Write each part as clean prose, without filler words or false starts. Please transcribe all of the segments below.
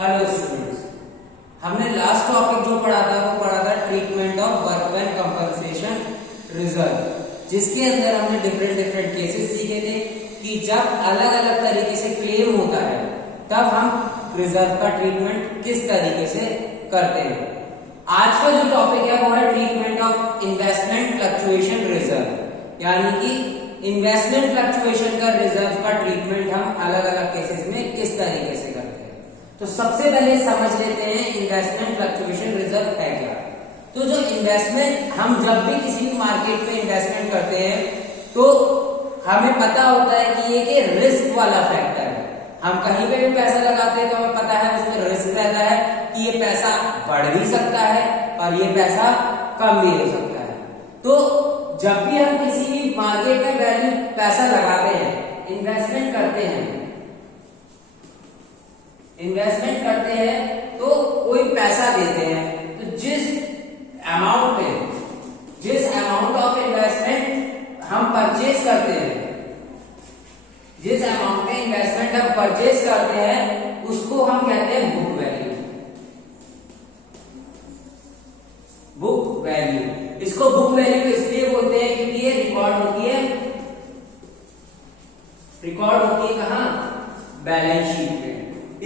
Hello students, हमने last topic जो पढ़ा था वो पढ़ा था treatment of workman compensation reserve, जिसके अंदर हमने डिफरेंट केसेस सीखे थे कि जब अलग अलग तरीके से क्लेम होता है तब हम रिजर्व का ट्रीटमेंट किस तरीके से करते हैं। आज का जो टॉपिक है वो है treatment of investment fluctuation reserve, यानी कि इन्वेस्टमेंट फ्लक्चुएशन का रिजर्व का ट्रीटमेंट हम अलग अलग केसेस में किस तरीके से करते हैं। तो सबसे पहले समझ लेते हैं इन्वेस्टमेंट फ्लक्चुएशन रिजर्व है क्या। तो जो इन्वेस्टमेंट, हम जब भी किसी भी मार्केट में इन्वेस्टमेंट करते हैं तो हमें पता होता है कि ये कि रिस्क वाला फैक्टर है। हम कहीं पे भी पैसा लगाते हैं तो हमें पता है उसमें रिस्क रहता है कि ये पैसा बढ़ भी सकता है और ये पैसा कम भी हो सकता है। तो जब भी हम किसी भी मार्केट में वैल्यू पैसा लगाते हैं, इन्वेस्टमेंट करते हैं तो कोई पैसा देते हैं, तो जिस अमाउंट ऑफ इन्वेस्टमेंट हम परचेज करते हैं, जिस अमाउंट में इन्वेस्टमेंट हम परचेज करते हैं उसको हम कहते हैं बुक वैल्यू। इसको बुक वैल्यू इसलिए बोलते हैं क्योंकि ये रिकॉर्ड होती है कहां? बैलेंस शीट में।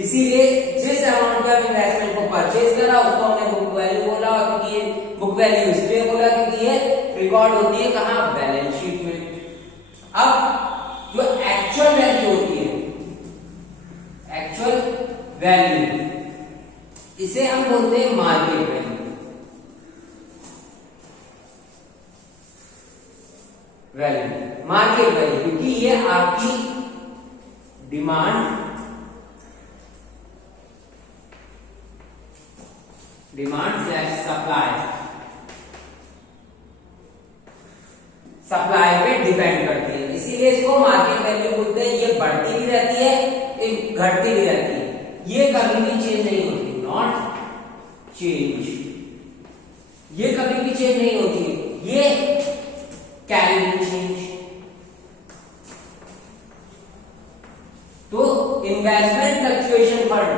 इसीलिए जिस अमाउंट का इन्वेस्टमेंट को परचेज करा उसको हमने बुक वैल्यू बोला, क्योंकि ये बुक वैल्यू इसलिए बोला क्योंकि ये रिकॉर्ड होती है कहां? बैलेंस शीट में। अब जो एक्चुअल वैल्यू होती है, इसे हम बोलते हैं मार्केट वैल्यू। मार्केट वैल्यू क्योंकि ये आपकी डिमांड स्लैश सप्लाई पे डिपेंड करती है, इसीलिए इसको मार्केट वैल्यू बोलते हैं। ये बढ़ती भी रहती है, एक घटती भी रहती है, ये कभी भी चेंज नहीं होती, नॉट चेंज, ये कभी भी चेंज नहीं होती, ये कैन बी चेंज। तो इन्वेस्टमेंट फ्लक्चुएशन फंड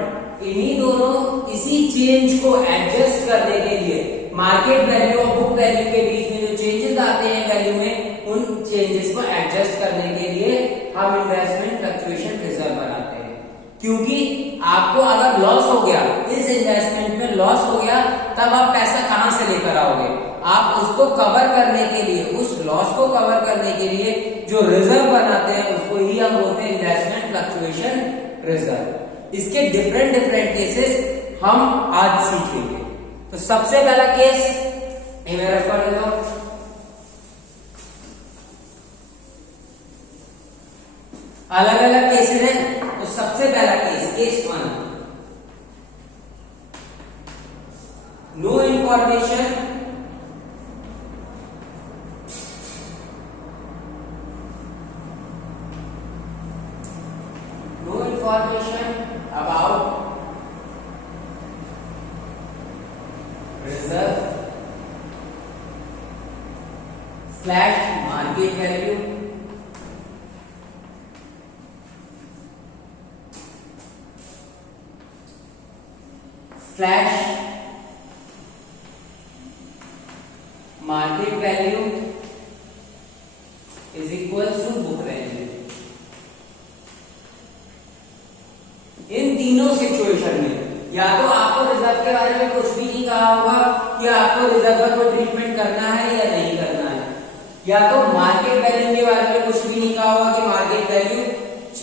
इसी चेंज को एडजस्ट करने के लिए, मार्केट वैल्यू और बुक वैल्यू के बीच में जो चेंजेस आते हैं वैल्यू में, उन चेंजेस को एडजस्ट करने के लिए हम इन्वेस्टमेंट फ्लक्चुएशन रिजर्व बनाते हैं। क्योंकि आपको अगर लॉस हो गया, इस इन्वेस्टमेंट में लॉस हो गया, तब आप पैसा कहां से लेकर आओगे? आप उसको कवर करने के लिए, उस लॉस को कवर करने के लिए जो रिजर्व बनाते हैं उसको ही हम बोलते हैं इन्वेस्टमेंट फ्लक्चुएशन रिजर्व। इसके डिफरेंट केसेस हम आज सीखेंगे। तो सबसे पहला केस मेरा पढ़ लो, अलग अलग केसेस हैं। तो सबसे पहला case 1, no information about reserve slash market value slash market value is equals to book value। इन तीनों सिचुएशन में या तो आपको रिजर्व के बारे में कुछ भी नहीं कहा होगा कि आपको रिजर्व का कोई ट्रीटमेंट करना है या नहीं करना है, या तो मार्केट वैल्यू के बारे में कुछ भी नहीं कहा होगा कि मार्केट वैल्यू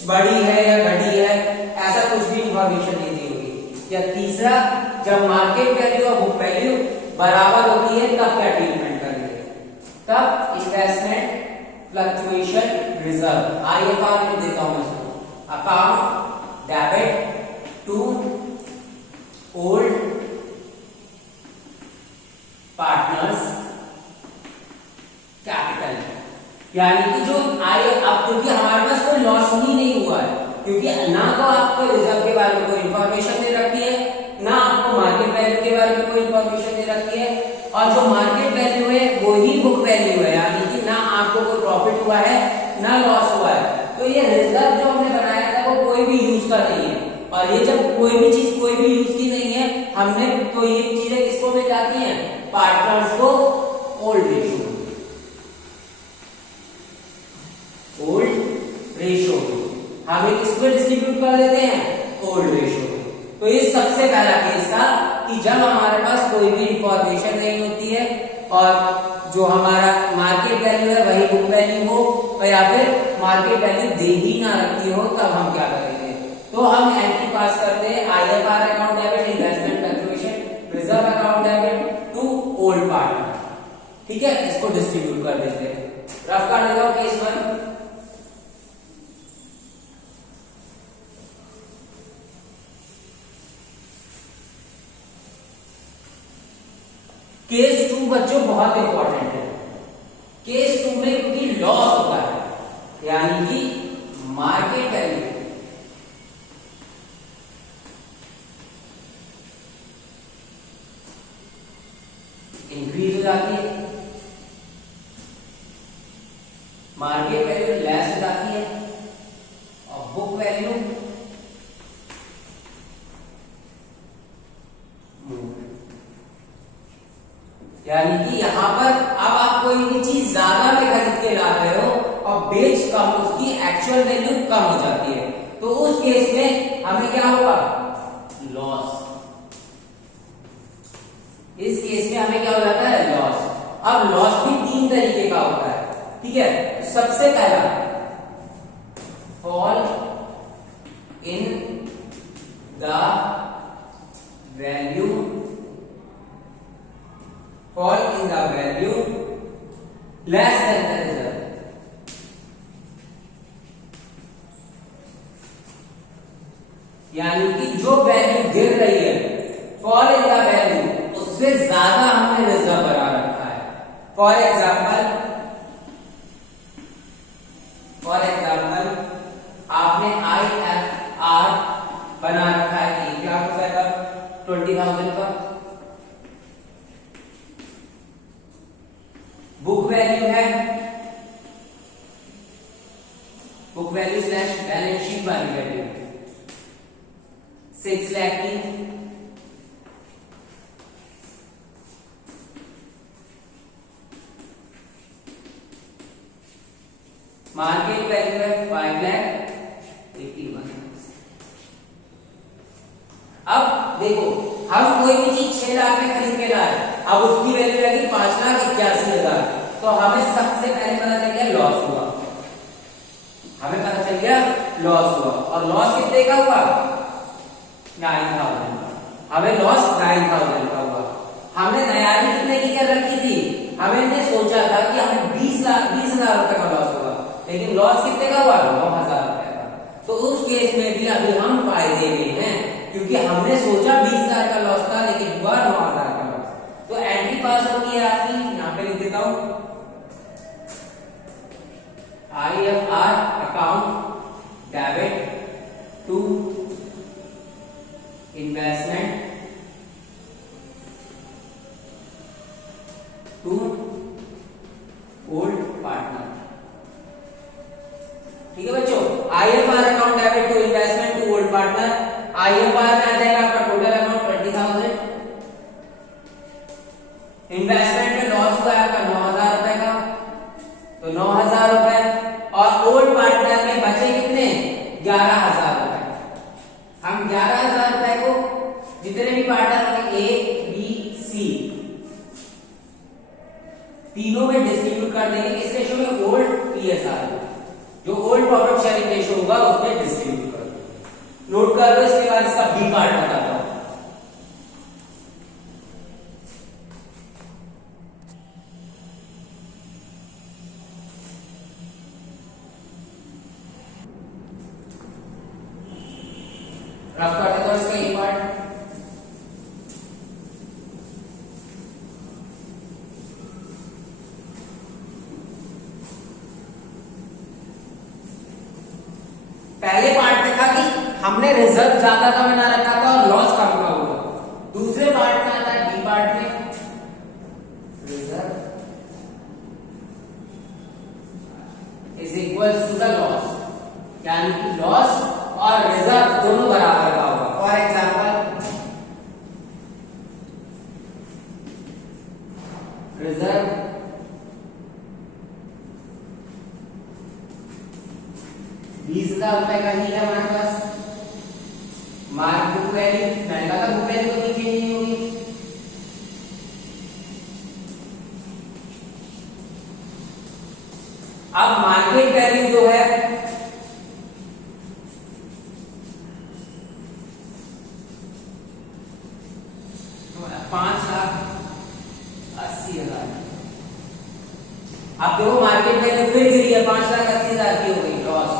बढ़ी है या घटी है, ऐसा कुछ भी इंफॉर्मेशन नहीं दी होगी। या तीसरा, जब मार्केट वैल्यू और बुक वैल्यू बराबर होती है तब क्या ट्रीटमेंट करेंगे? तब इन्वेस्टमेंट फ्लक्चुएशन रिजर्व। आइए अकाउंट देता हूं इसको। Account debit to old partners capital, यानी कि जो आए, अब क्योंकि हमारे पास कोई लॉस ही नहीं हुआ है, क्योंकि ना तो आपको रिजर्व के बारे में कोई इंफॉर्मेशन दे रखी है, ना आपको मार्केट वैल्यू के बारे में कोई इंफॉर्मेशन दे रखी है, और जो मार्केट वैल्यू है वो ही बुक वैल्यू है, यानी कि ना आपको कोई प्रॉफिट हुआ है ना लॉस हुआ है। तो ये रिजर्व जो हमने बनाया था वो कोई भी यूज का नहीं है, और ये जब कोई भी चीज कोई भी यूज की नहीं है हमने, तो ये चीजें किसको मिल जाती हैं, पार्टनर्स को ओल्ड रेशियो, ओल्ड रेशियो हम किसको डिस्ट्रीब्यूट कर देते हैं, ओल्ड रेशियो। तो ये सबसे पहला केस था कि जब हमारे पास कोई भी इंफॉर्मेशन नहीं होती है और जो हमारा मार्केट वैल्यू है वही बुक वैल्यू हो, और या फिर मार्केट वैल्यू दे ही ना रखी हो, तब हम क्या करेंगे, तो हम एंट्री पास करते हैं IFR account debit, investment fluctuation reserve account debit to old partner. ठीक है, इसको डिस्ट्रीब्यूट कर देते हैं। रफ कर देता हूं केस 1। केस 2 बच्चों बहुत इंपॉर्टेंट है। केस 2 में क्योंकि लॉस होता है, यानी कि मार्केट वैल्यू इंक्रीज हो जाती है, मार्केट वैल्यू लेस हो जाती है, और बुक वैल्यू यानी कि यहां पर अब आप कोई भी चीज ज्यादा में खरीद के ला रहे हो और बेच कम, उसकी एक्चुअल वैल्यू कम हो जाती है, तो उस केस में हमें क्या होगा, लॉस। इस केस में हमें क्या हो जाता है, लॉस। अब लॉस भी 3 तरीके का होता है। ठीक है, सबसे पहला fall in the value, fall in the value less than the reserve, यानी कि जो वैल्यू गिर रही है, fall in the value, उससे ज्यादा हमने रिजर्व बना रखा है। फॉर एग्जाम्पल आपने IFR बना रखा है 1 लाख रुपए का, 20,000 का। बुक वैल्यू है, book value slash balance sheet वाली वैल्यू 6 लाख की। मार्केट वैल्यू है 5,81,000। अब देखो, हम कोई भी चीज 6 लाख में खरीद के लाए, अब उसकी वैल्यू लगी 5,81,000, तो हमें सबसे पहले पता चल गया लॉस हुआ, हमें पता चल गया लॉस हुआ। और लॉस कितने का हुआ, 9,000 का। हमें लॉस 9,000 का हुआ। हमने तैयारी कितने की कर रखी थी, हमने सोचा था कि हमें 20,000 रुपए का लॉस होगा, लेकिन लॉस कितने का हुआ, 9,000 रुपए का। तो उस केस में भी अभी हम फायदे में हैं, क्योंकि हमने सोचा 20,000 का लॉस था, लेकिन हुआ 9,000 का लॉस। तो एंट्री पास होगी आपकी, यहां पे लिख देता हूं IFR account debit to investment to old partner. ठीक है बच्चों, IFR account debit to investment to old partner. IFR में आ जाएगा आपका टोटल अमाउंट 20,000, इन्वेस्टमेंट में लॉस हुआ है आपका 9,000 रुपए का, तो 9,000 रुपए, और ओल्ड पार्टनर में बचे कितने, 11,000 रुपए। हम 11,000 रुपए को जितने भी पार्टनर होंगे A, B, C तीनों में डिस्ट्रीब्यूट कर देंगे। किस रेशो में, ओल्ड PSR, जो ओल्ड प्रॉफिट शेयरिंग रेशो होगा उसमें डिस्ट्रीब्यूट कर दो। नोट कर लो, इसके बाद इसका बी पार्ट बताता हूं। रफ कर देता हूं इसका ए पार्ट। पहले पार्ट में था कि हमने रिजर्व ज्यादा का बना रखा था और लॉस कम का हुआ। दूसरे पार्ट में आता है बी पार्ट में, reserve is equals to the loss, यानी कि लॉस और रिजर्व दोनों बराबर का होगा। फॉर एग्जाम्पल रिजर्व 20,000 रुपए का ही है हमारे पास। मार्क बुक वैल्यू, मैंने कहा था बुक वैल्यू कभी चेंज नहीं होगी। अब मार्केट वैल्यू जो है 5,80,000। अब देखो मार्केट वैल्यू फिर गिरी है, 5,80,000 की हो गई लॉस,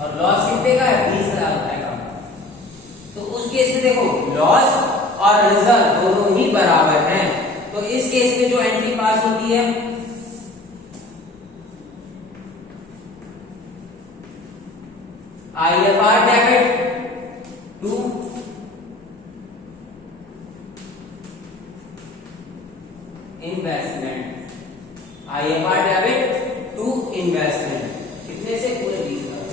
और लॉस कितने का है 20,000 रुपए का। तो उस केस में देखो लॉस और रिजर्व दोनों ही बराबर हैं, तो इस केस में जो एंट्री पास होती है IFR debit to investment, IFR debit to investment, कितने से पूरे 20,000।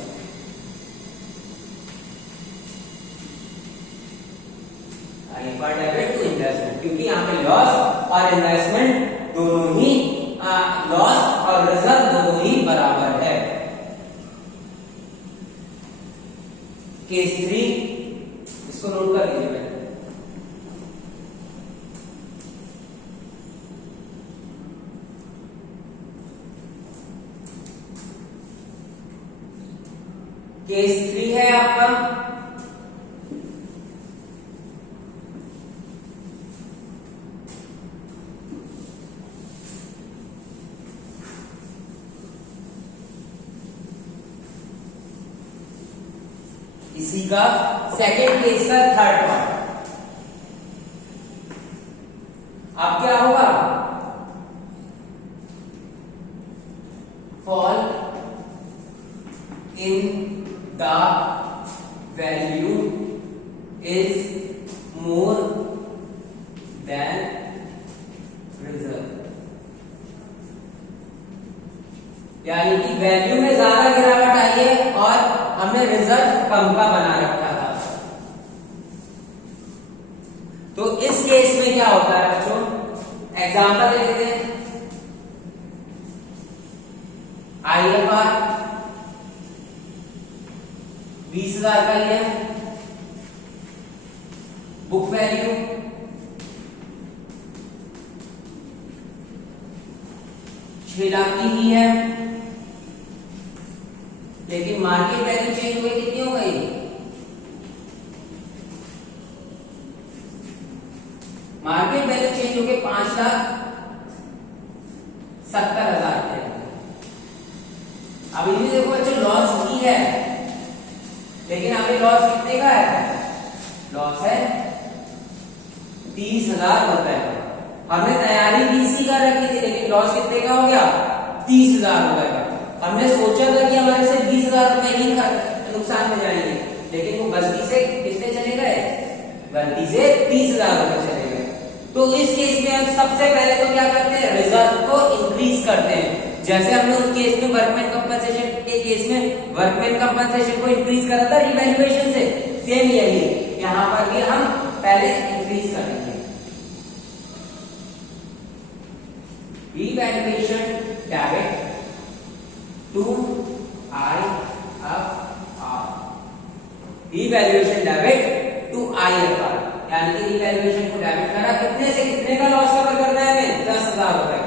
IFR डेबिट टू इन्वेस्टमेंट, क्योंकि यहाँ पे लॉस और इन्वेस्टमेंट दोनों ही लॉस और रिजर्व दोनों ही बराबर है। केस 3 इसको नोट कर लीजिए पहले। केस 3 है आपका इसी का सेकेंड केस का थर्ड पार्ट। अब क्या होगा, fall in the value is more than reserve, यानी कि वैल्यू में ज्यादा गिरावट आई है और हमने रिजर्व कम का बना रखा था। तो इस केस में क्या होता है बच्चों, एग्जांपल ले लेते हैं। IFR 20,000 का ही है, बुक वैल्यू 6 लाख की ही है, लेकिन मार्केट वैल्यू चेंज हुई, कितनी हो गई, मार्केट वैल्यू चेंज हो गई 5,70,000 थे। अब इनमें देखो बच्चों लॉस ही है, लेकिन अभी लॉस कितने का है, लॉस है 30,000 रुपए का। हमने तैयारी 20 की कर रखी थी, लेकिन लॉस कितने का हो गया 30,000 रुपए का। हमने सोचा था कि हमारे से 20,000 रुपए ही नुकसान हो जाएंगे, लेकिन वो गलती से कितने चले गए, गलती से 30,000 रुपए चले गए। तो इस केस में हम सबसे पहले तो क्या करते हैं, रिजर्व को इंक्रीज करते हैं। जैसे हमने उस केस में वर्कमैन कंपनसेशन के केस में वर्कमैन कंपनसेशन को इंक्रीज करा था रिवैल्यूएशन से, सेम यही यहाँ पर भी हम पहले इंक्रीज करेंगे। Revaluation debit to IFR, revaluation debit to IFR, यानी कि रिवैल्यूएशन को डेबिट करा, कितने से कितने का लॉस कवर करना है हमें, 10,000 रुपए का।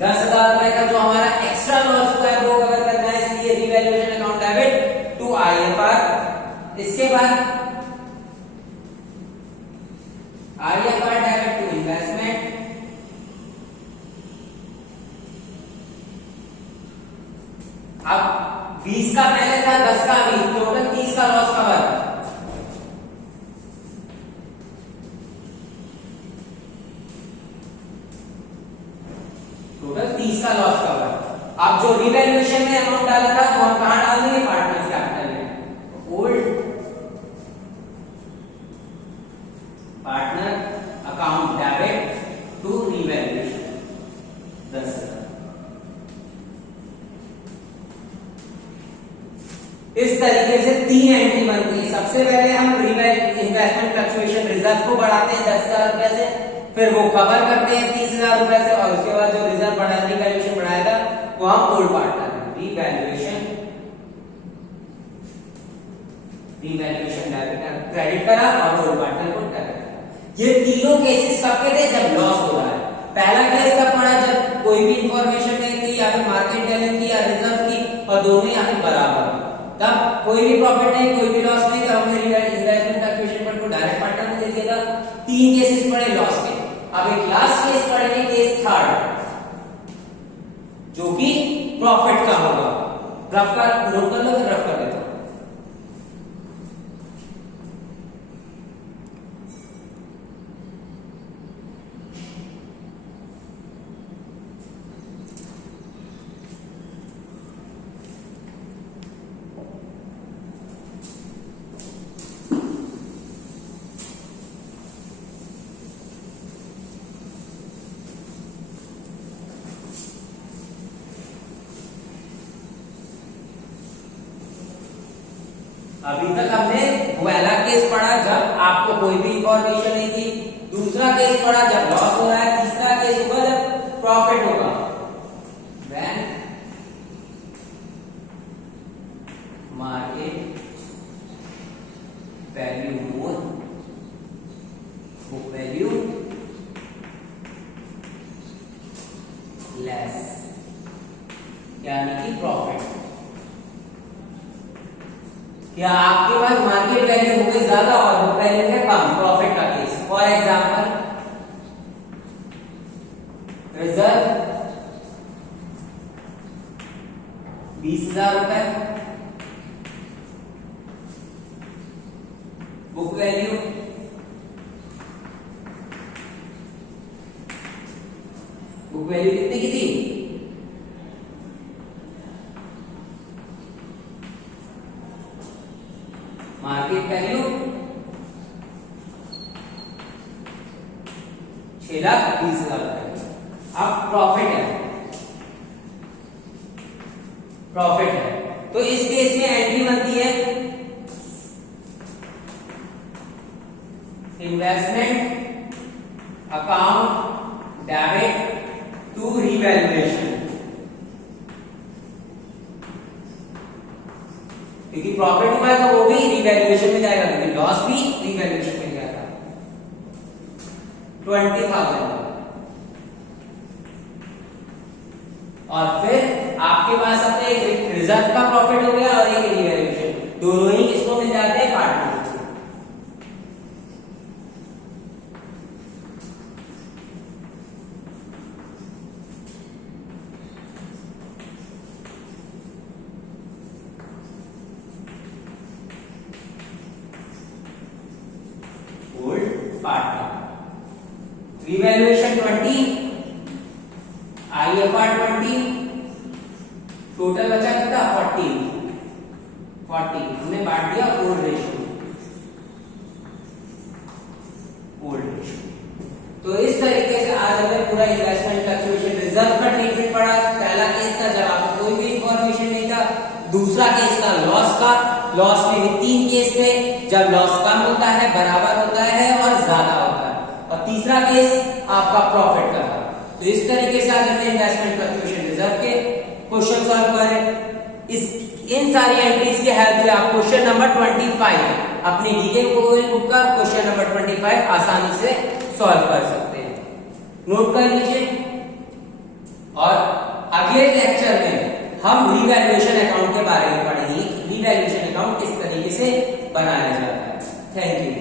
10,000 रुपए का जो हमारा एक्स्ट्रा लॉस हुआ है वो कवर करना है, इसलिए revaluation account debit to IFR। इसके बाद IFR डेबिट टू इन्वेस्टमेंट, अब 20 का पहले था, 10 का भी, टोटल 30 का लॉस कवर। टोटल 30 का लॉस कवर। अब जो रिवैल्यूएशन में अमाउंट डाला था वो हम कहां डाल देंगे, पार्टनर्स कैपिटल में। Old partner account debit to revaluation 10,000। इस तरीके से 3 एंट्री बनती है। सबसे पहले हम इन्वेस्टमेंट फ्लक्चुएशन रिजर्व को बढ़ाते हैं 10,000 रुपए से, फिर वो कवर करते हैं 30,000 रुपए से, और उसके बाद जो रिजर्व बढ़ा रिवैल्यूएशन बढ़ाया था वो हम ओल्ड पार्टनर रिवैल्यूएशन क्रेडिट करा और ओल्ड पार्टनर को डेबिट करा। ये तीनों केसेस कब के थे? जब लॉस हो रहा है। पहला केस कब पड़ा? जब कोई भी इंफॉर्मेशन नहीं थी या फिर मार्केट वैल्यू की या रिजर्व की और दोनों यहाँ पे बराबर, तब कोई भी प्रॉफिट नहीं, कोई भी लॉस नहीं, तब हमने इन्वेस्टमेंट फ्लक्चुएशन फंड को डायरेक्ट पार्टनर को दे दिया था। 3 केसेस पड़े लॉस के। अब एक लास्ट केस पढ़ेंगे, केस थर्ड, जो कि प्रॉफिट का होगा। रफ का नोट कर लो, फिर रफ कर देता हूं। अभी तक हमने पहला केस पढ़ा जब आपको कोई भी इंफॉर्मेशन नहीं थी, दूसरा केस पढ़ा जब लॉस हो रहा है, तीसरा केस होगा जब प्रॉफिट होगा। When market value more book value less, यानी कि प्रॉफिट। क्या आपके पास मार्केट वैल्यू हो गई ज्यादा और बुक वैल्यू है कम, प्रॉफिट का केस। फॉर एग्जांपल रिजर्व 20,000 रुपए, बुक वैल्यू कितने की थी? मार्केट वैल्यू 6,20,000 रुपए। अब प्रॉफिट है तो इस केस में एंट्री बनती है investment account debit to revaluation, क्योंकि प्रॉफिट हुआ है तो वो भी रिवैल्यूएशन में जाएगा, क्योंकि लॉस भी रिवैल्यूएशन में जाएगा। 20,000 और फिर आपके पास अपने एक रिजर्व का प्रॉफिट हो गया और एक रिवैल्यूएशन, दोनों ही किसको मिल जाते हैं? Partner. Partner revaluation 20, IFR 20, total बचा कितना? 40 हमने बांट दिया ओल्ड रेशियो। तो इस तरीके से आज हमें पूरा इन्वेस्टमेंट फ्लक्चुएशन रिजर्व का ट्रीटमेंट पढ़ा। पहला केस था जब आपको कोई भी इंफॉर्मेशन नहीं था, दूसरा केस था लॉस का। लॉस में भी 3 केस थे, जब लॉस कम होता है, बराबर होता है और ज्यादा होता है, और तीसरा केस आपका प्रॉफिट का था। तो इस तरीके से आज हमने इन्वेस्टमेंट फ्लक्चुएशन रिजर्व के क्वेश्चन सॉल्व करे। इन सारी एंट्रीज के हेल्प से आप क्वेश्चन नंबर 25 अपनी डीके बुक का क्वेश्चन नंबर 25 आसानी से सॉल्व कर सकते हैं। नोट कर लीजिए। और अगले लेक्चर में हम रिवैल्यूएशन अकाउंट के बारे में पढ़ेंगे। रिवैल्यूएशन अकाउंट किस तरीके से बनाया जाता है। Thank you.